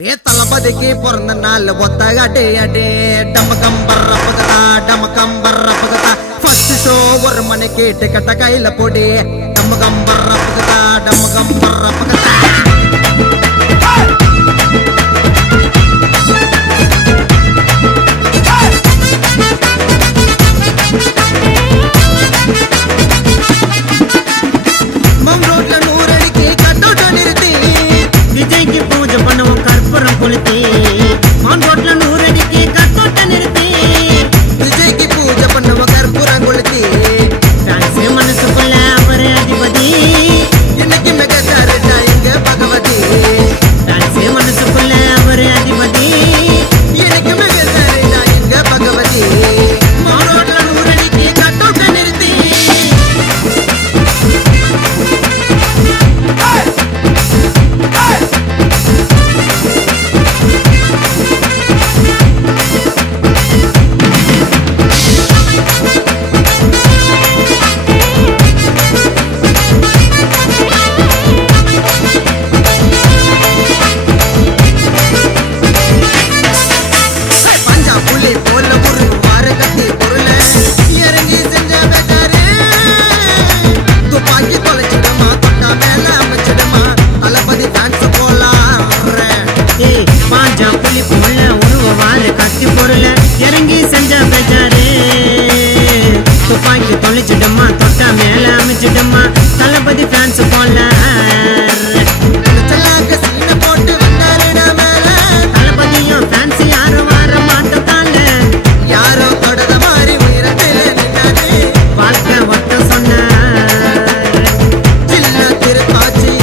தளபதிக்கு பிறந்த நாள் ஒத்தகாட்டே அடே டமகம்பர்ரப்புகதா ஃபர்ஸ்ட் ஷோ 1 மணிக்கு டிக்கெட்ட கையில போடி டமகம்பர்ரப்புகதா தொலைச்சிடமா தொட்டா மேல அமைச்சிடமா தளபதி ஃபேன்ஸ் போல போட்டு வந்தாருடா மேல தளபதியும் ஃபேன்ஸ் யாரும் வர மாட்டதால யாரோ தொடத மாதிரி உயிரத்தில நின்னாரு வாழ்க்கை ஒட்ட சொன்னார் சின்ன திருப்பாச்சி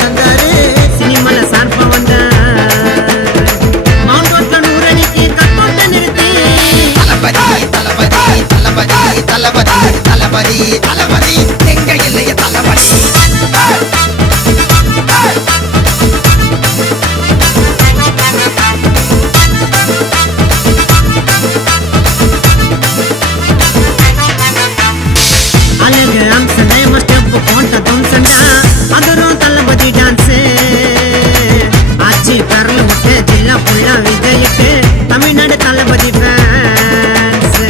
தந்தாரு சினிமால சார்பா வந்தார் மவுண்ட் ரோட்ல 100 அடிக்கு கட்டோட்ட நிறுத்தி தளபதி எங்க இல்லைய தளபதி அழகு அம்சனை ஸ்டெப் போட்ட தும்சண்டா அதரும் தளபதி டான்ஸ் ஆச்சி பரல விட்டு ஜில்லா புள்ளா விஜய்க்கு தமிழ்நாடு தளபதி ஃபேன்ஸ்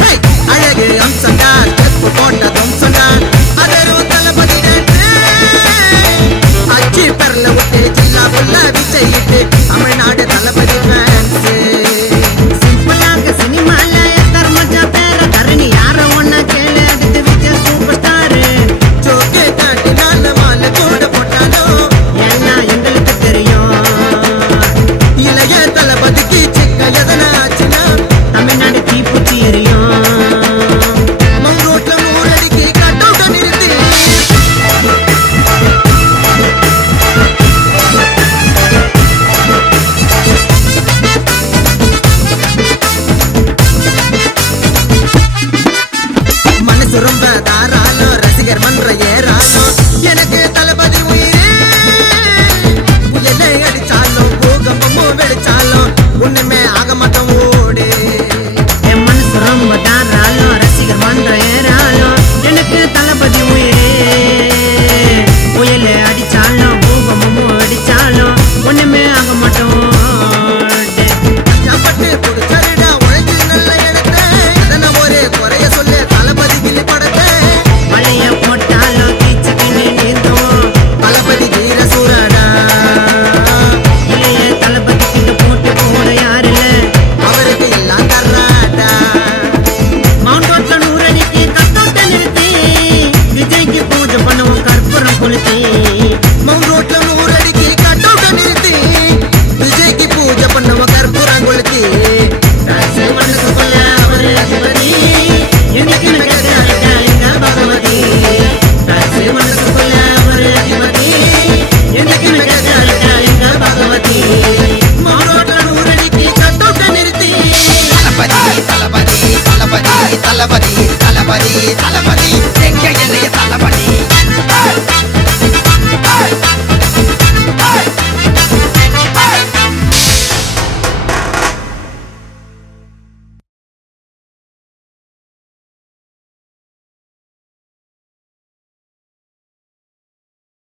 அழகு அம்சண்டா ஸ்டெப் போட்ட தும்சண்டா அதரும் தளபதி டான்ஸ் ஆச்சி பரல விட்டு ஜில்லா புள்ளா விஜய்க்கு தமிழ்நாடு தளபதி ஃபேன்ஸ் சிம்பிளாக சினிமால தர்மஜா பேர தரணி யார ஒண்ணா கேளு அடுத்து விஜய் சூப்பர் ஸ்டார் ஜோக்கே காட்டினால மாலை கூட போட்டாலும் எல்லாம் எங்களுக்கு தெரியும் இளைய தளபதிக்கு சிக்க எதனா ஆச்சுன்னா தமிழ்நாடு தீப்பூச்சி எரியும் மவுண்ட் ரோட்ல 100 அடிக்கு கட்டவுட்ட நிறுத்தி மனசு ரொம்ப தாராளம் ரசிகர் மன்ற ஏறாலும் எனக்கு தளபதி உயிரே புயலை அடிச்சாலும் பூகம்பமும் வெடிச்சாலும் ஒண்ணுமே ஆக மாட்டோம் ஓடு என் மனசு ரொம்ப தாராளம் ரசிகர் மன்ற ஏறாலும் எனக்கு தளபதி உயிரே புயலை அடிச்சாலும்